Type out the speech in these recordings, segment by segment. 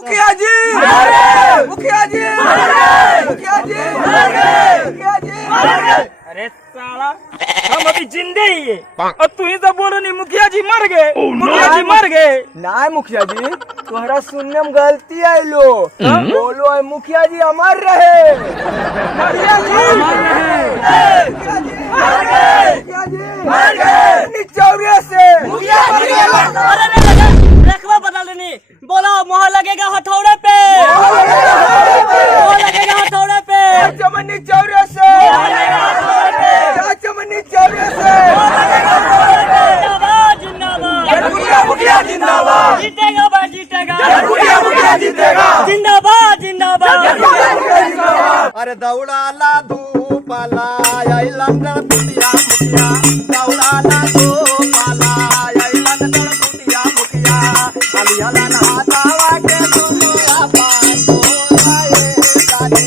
मुखिया जी, मुखिया जी, मुखिया जी, मुखिया जी। अरे साला हम अभी जिंदे ही है और तू ही तो बोलो नहीं मुखिया जी मर गए, मुखिया जी मर गए। ना मुखिया जी तुम्हारा सुनने में गलती आई लो, बोलो है मुखिया जी अमर रहे, मुखिया जी अमर रहे, मुखिया जी मर गए, मुखिया जी मर गए निचौरे से। रखवा बदल देनी, बोला मोहर लगेगा हथौड़े पे, मोहर लगेगा हथौड़े पे, चमनी चौरे से, चमनी चौरे से। जिंदाबाद जिंदाबाद, मुखिया जिंदाबाद, जीतेगा भाई जीतेगा, मुखिया जीतेगा, जिंदाबाद जिंदाबाद। अरे दौड़ाला धूपाला आई लंदन पुटिया मुखिया, दौड़ाला धूपाला आई लंदन पुटिया मुखिया, अलियाला नहातावा के दुनिया पातो आए सारी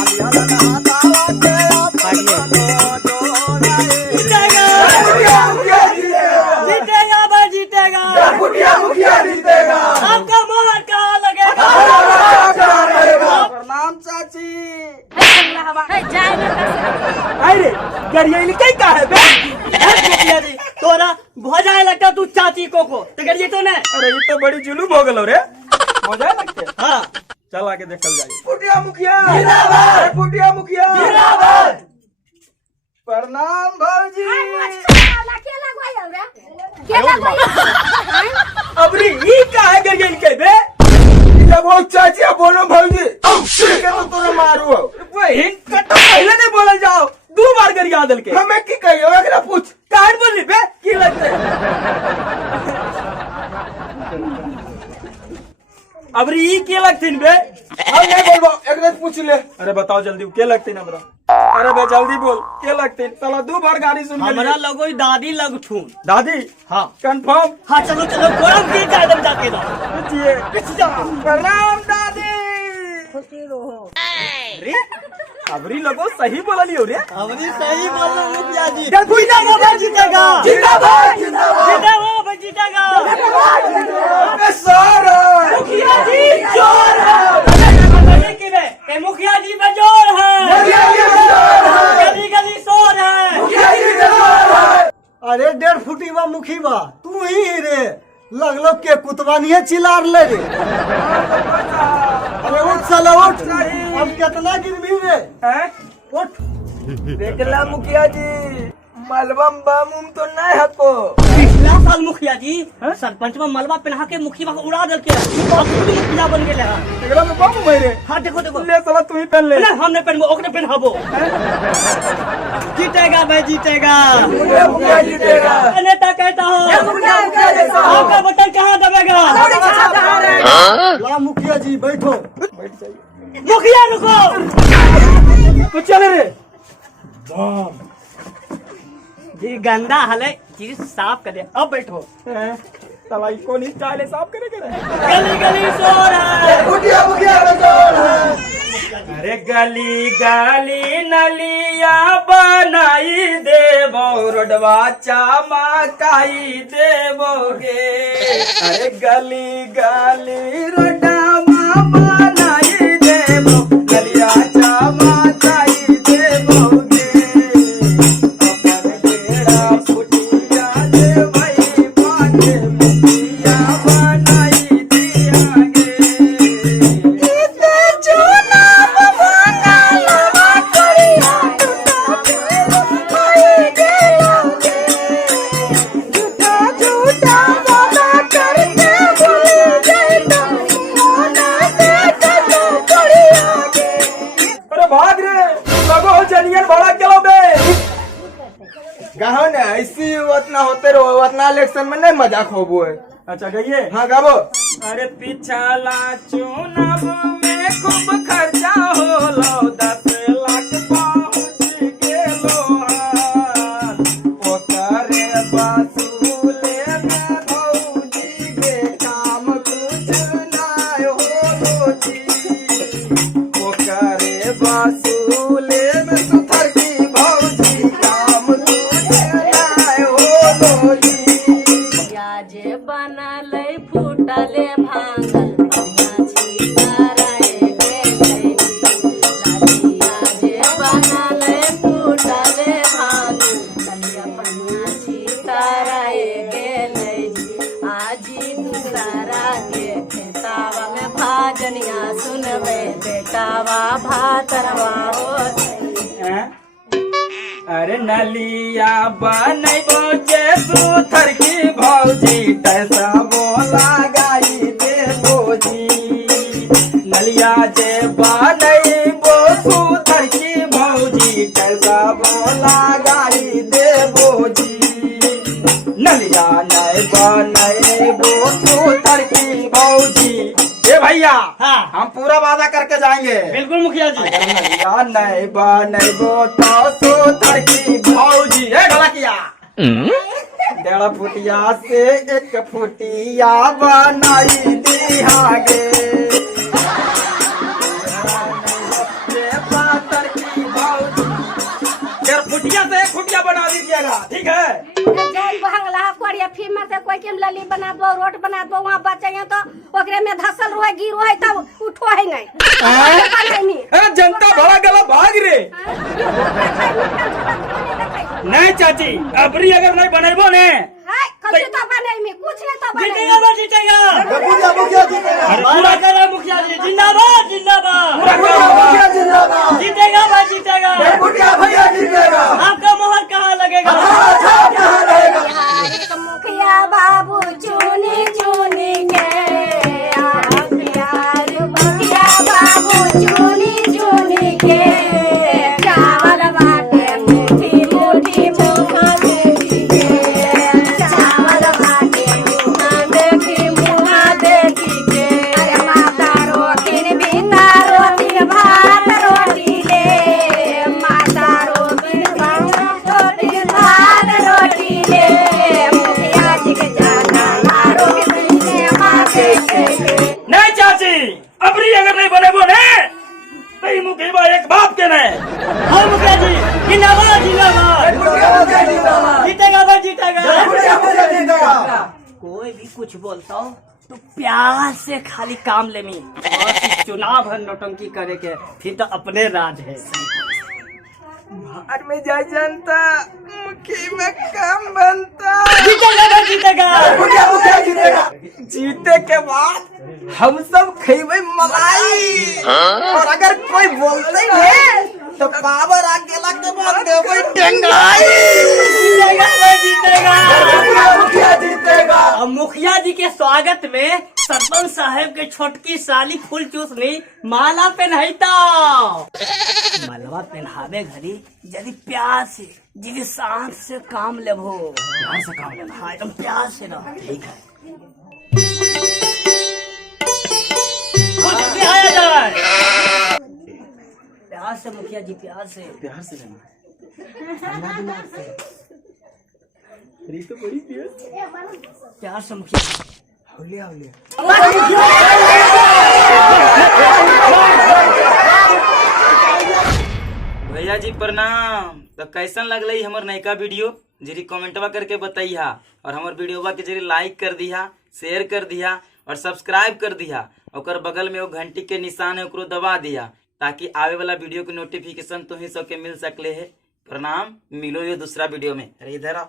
अलियाला नहातावा के जीतेगा भाई जीतेगा, मुखिया जीतेगा। आपका मोहर कहाँ लगेगा? प्रणाम चाची। अरे गरिया कहीं का है बे? मुखिया जी तोरा भोजाए लगता तू चाची को तो करिए तो नहीं। अरे ये तो बड़ी जुलूम हो गलो रे, मजा लगते। हाँ चल आके देखल जाए। फुटिया मुखिया जिंदाबाद, फुटिया मुखिया जिंदाबाद। प्रणाम भौजी। अबरी ये का है गरिया के बे? जब वो चाची बोलो भौजी के तो तोरा मारू हो। वो हिंट कट पहले नहीं बोल जाओ, दो बार गरिया दल के हमें की कहियो एकरा पूछ। काहे बोली बे की लगते? अबरी ये के लगथिन बे? हम नहीं बोलबो, एकरा पूछ ले। अरे बताओ जल्दी के लगथिन हमरा? अरे बे जल्दी बोल के लगथिन? साला दो बार गाड़ी सुन हमारा लगो दादी लगठून। दादी। हाँ कंफर्म। हाँ चलो चलो गरम की कायदम जाके दो। प्रणाम दादी। अरे अबरी लगो सही बोला लियो रे। अबरी सही बोल रहे मुखिया जी। जिंदाबाद जीतेगा, जिंदाबाद जिंदाबाद जीतेगा जीतेगा। मुखिया जी जोर है, मुखिया जी में जोर है, गली गली शोर है। अरे 1.5 फुटी बा मुखी बा तू ही रे लगलो के कुतवानी चिल्लार ले रे। अरे उठ साला उठ, अब कितना गिरवी रे हैं? उठ। देखला मुखिया जी मलबम बम तो नहीं हको। पिछला साल मुखिया जी सरपंच में मलबा पहना के मुखिया को उड़ा दल के अब खुद मुखिया बन गए हैं। एकरा में बम मेरे। हाँ देखो देखो ले साला तू ही पहन ले। नहीं हमने पहनबो ओकरे पहनाबो। जीतेगा भाई जीतेगा, मुखिया जीतेगा। नेता कहता हो आपका बटन कहाँ दबेगा? ला मुखिया जी बैठो। मुखिया रुको, तू चले रे। जी गंदा हले चीज साफ कर दे, अब बैठो। हैं? साला इसको नहीं चाले साफ करे गली गली शोर है, मुखिया मुखिया का जोर है। अरे गली गली नलिया बनाई देबो, रोडवा चमकाई देबोगे। अरे गली गली रोडवा बनाई देबो, गलिया चमकाई देबोगे। अपन डेरा फुटिया देवई बाटे, मुखिया बनाई दियागे। अरे भाग रे, लगो जनियन बड़ा केलो बे। गाँव ने ऐसी उतना होते रहो, उतना इलेक्शन में नहीं मजाक होबो है। अच्छा गइए। हाँ गाबो। अरे पिछला चुनाव में खूब खर्चा होलो, 10 लाख पहुंच गेलो हार। ओकरे वसूले में भौजी के काम कुछ नाय होलो जी। ओकरे वसूले में सुथर की भौजी काम कुछ नाय होलो जी। जे बनल टूटले भांगल पनिया छिताराए गेलै लाजिया जे बनले टूटले भांगल कलिया पनिया छिताराए गेलै आजी दूसरा के खेतावा में भाजनिया सुनबे बेटावा भातरवा होत अरे नलिया बनैबो जे सुथर की भौजी कैसा बोला गाई दे भौजी नलिया जे बनैबो सुथर की भौजी कैसा बोला गाई दे भौजी नलिया नहीं बनैबो सुथर की भौजी। ए भैया हाँ। हम पूरा वादा करके जाएंगे बिल्कुल मुखिया जी। नलिया नहीं बनैबो तो सुथर की भौजी। ए ढोलकिया 1.5 फुटिया से 1 फुटिया बनाई दिहागे पातर की भौजी 1.5 फुटिया से 1 फुटिया बना दीजिएगा, ठीक है। जौन बहंगला कोरिया फिल्म में से कोई के लली बना दो रोट बना दो वहाँ बचे तो ओकरे में धसल रोए गिर रोए तब उठो है नहीं जनता भला गला भाग रे। नहीं चाची अबरी अगर नहीं बनेबो ने कुछ तो बने में कुछ नहीं तो बने जीतेगा बस जीतेगा। मुखिया मुखिया जीतेगा। पूरा करो मुखिया जी जिंदाबाद जिंदाबाद। मुखिया जिंदाबाद। जीतेगा बस जीतेगा। मुखिया भैया जीतेगा। आपका मोहर कहाँ लगेगा? कहाँ रहेगा? बिहार मुखिया बाबू चुनी चुनी के बिहार मुखिया बाबू चुनी चुनी के चावल बाटे मुट्ठी मुट्ठी मुँह देखी के चावल बाटे मुँह देखी के अरे माता रोटी बिना रोटी भात रोटी ले माता रोटी रोटी भात रोटी ले मुखिया जी के जाना मारो के माथे नहीं चाची अबरी अगर नहीं बनेबो ने तई मुखिया एक बाप के नहीं। हाँ मुखिया जी जिंदाबाद जिंदाबाद। मुखिया जिंदाबाद। जीतेगा बस जीतेगा। मुखिया भैया जीतेगा। कोई भी कुछ बोलता हो तो प्यार से खाली काम लेनी और चुनाव है नौटंकी करे के फिर तो अपने राज है। बाहर में जाए जनता मुखी में कम बनता। जीतेगा बस जीतेगा। मुखिया जीतेगा। जीते के बाद हम सब खेबे मलाई और अगर कोई बोलते नहीं तो पावर आके के बाद देवे टेंगाई। जीतेगा बस जीतेगा। मुखिया जीतेगा। अब मुखिया जी के स्वागत में सरपंच साहब के छोटकी साली फूल चूसनी माला पहनाईता। मालवा पहनावे घड़ी यदि प्यार से यदि सांस से काम लेबो प्यार से काम लेना। हाँ एकदम प्यार से ना। ठीक है कुछ भी आया जाए प्यार से मुखिया जी प्यार से लेना प्यार से मुखिया जी। भैया जी प्रणाम। तो कैसन लगल हमार नयका वीडियो जरी कमेंटवा करके बताइहा और हमार वीडियोवा के जरी लाइक कर दिहा शेयर कर दिहा और सब्सक्राइब कर दिहा और बगल में वो घंटी के निशान है ओकरो दबा दिया ताकि आवे वाला वीडियो के नोटिफिकेशन तुम्हें सबके मिल सकले है। प्रणाम, मिलो ये दूसरा वीडियो में। अरे इधर आओ।